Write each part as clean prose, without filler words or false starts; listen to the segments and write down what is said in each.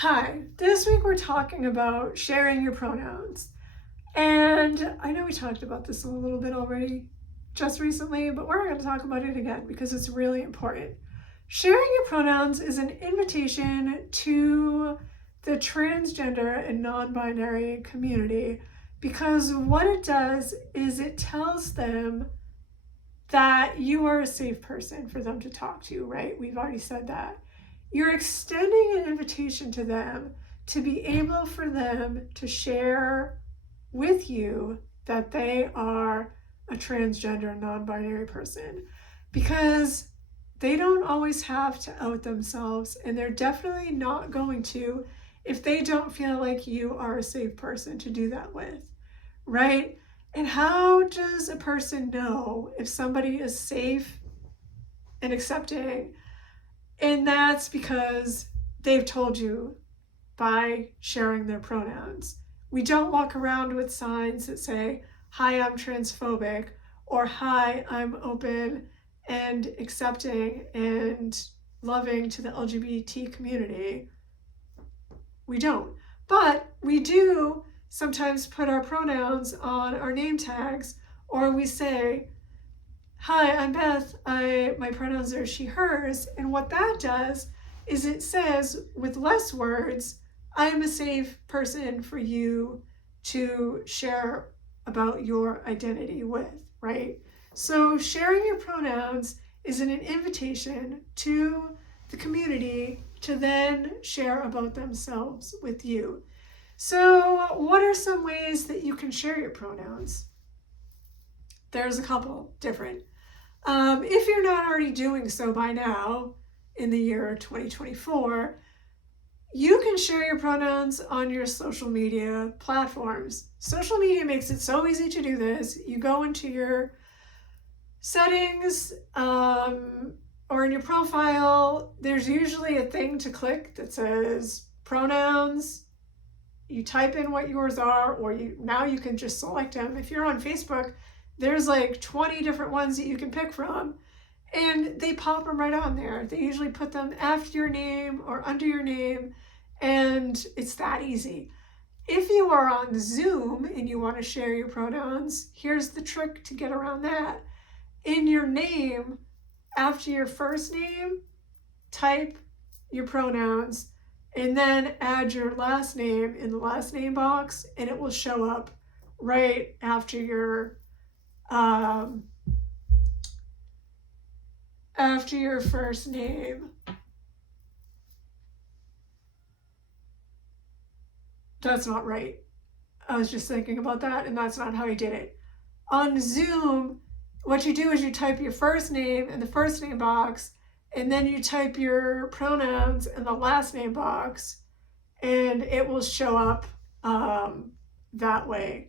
Hi, this week we're talking about sharing your pronouns. And I know we talked about this a little bit already just recently, but we're going to talk about it again because it's really important. Sharing your pronouns is an invitation to the transgender and non-binary community because what it does is it tells them that you are a safe person for them to talk to, right? We've already said that. You're extending an invitation to them to be able for them to share with you that they are a transgender, non-binary person, because they don't always have to out themselves, and they're definitely not going to if they don't feel like you are a safe person to do that with, right? And how does a person know if somebody is safe and accepting? And that's because they've told you by sharing their pronouns. We don't walk around with signs that say, "Hi, I'm transphobic," or "Hi, I'm open and accepting and loving to the LGBT community." We don't. But we do sometimes put our pronouns on our name tags, or we say, "Hi, I'm Beth. My pronouns are she, hers." And what that does is it says with less words, I am a safe person for you to share about your identity with, right? So sharing your pronouns is an invitation to the community to then share about themselves with you. So what are some ways that you can share your pronouns? There's a couple different. If you're not already doing so by now, in the year 2024, you can share your pronouns on your social media platforms. Social media makes it so easy to do this. You go into your settings or in your profile, there's usually a thing to click that says pronouns. You type in what yours are, or now you can just select them. If you're on Facebook, there's like 20 different ones that you can pick from, and they pop them right on there. They usually put them after your name or under your name, and it's that easy. If you are on Zoom and you want to share your pronouns, here's the trick to get around that. In your name, after your first name, type your pronouns and then add your last name in the last name box, and it will show up right after your first name. That's not right. I was just thinking about that, and that's not how I did it. On Zoom, what you do is you type your first name in the first name box, and then you type your pronouns in the last name box, and it will show up that way.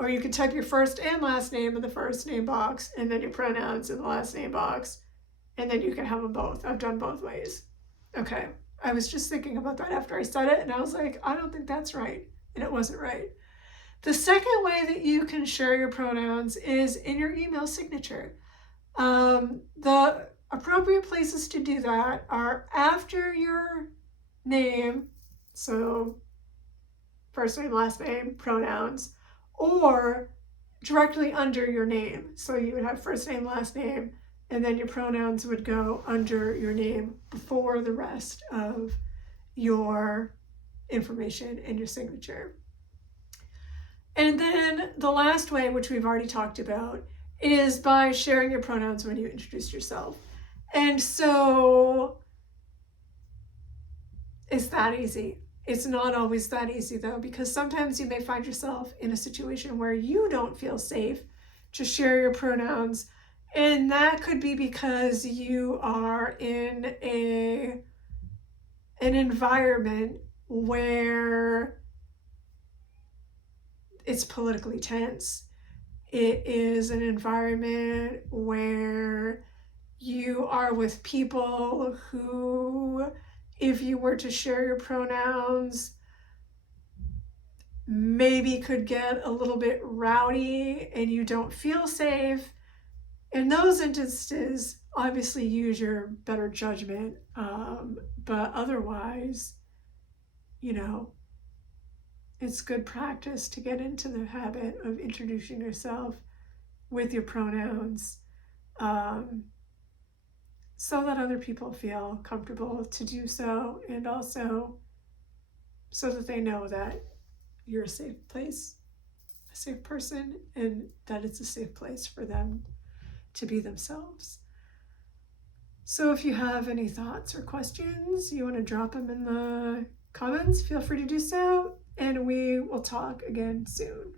Or you can type your first and last name in the first name box, and then your pronouns in the last name box, and then you can have them both. I've done both ways. Okay, I was just thinking about that after I said it, and I was like, I don't think that's right, and it wasn't right. The second way that you can share your pronouns is in your email signature. The appropriate places to do that are after your name, so first name, last name, pronouns, or directly under your name. So you would have first name, last name, and then your pronouns would go under your name before the rest of your information in your signature. And then the last way, which we've already talked about, is by sharing your pronouns when you introduce yourself. And so it's that easy. It's not always that easy though, because sometimes you may find yourself in a situation where you don't feel safe to share your pronouns. And that could be because you are in an environment where it's politically tense. It is an environment where you are with people who, if you were to share your pronouns, maybe could get a little bit rowdy and you don't feel safe. In those instances, obviously use your better judgment, but otherwise, you know, it's good practice to get into the habit of introducing yourself with your pronouns, um, so that other people feel comfortable to do so, and also so that they know that you're a safe place, a safe person, and that it's a safe place for them to be themselves. So if you have any thoughts or questions, you want to drop them in the comments, feel free to do so, and we will talk again soon.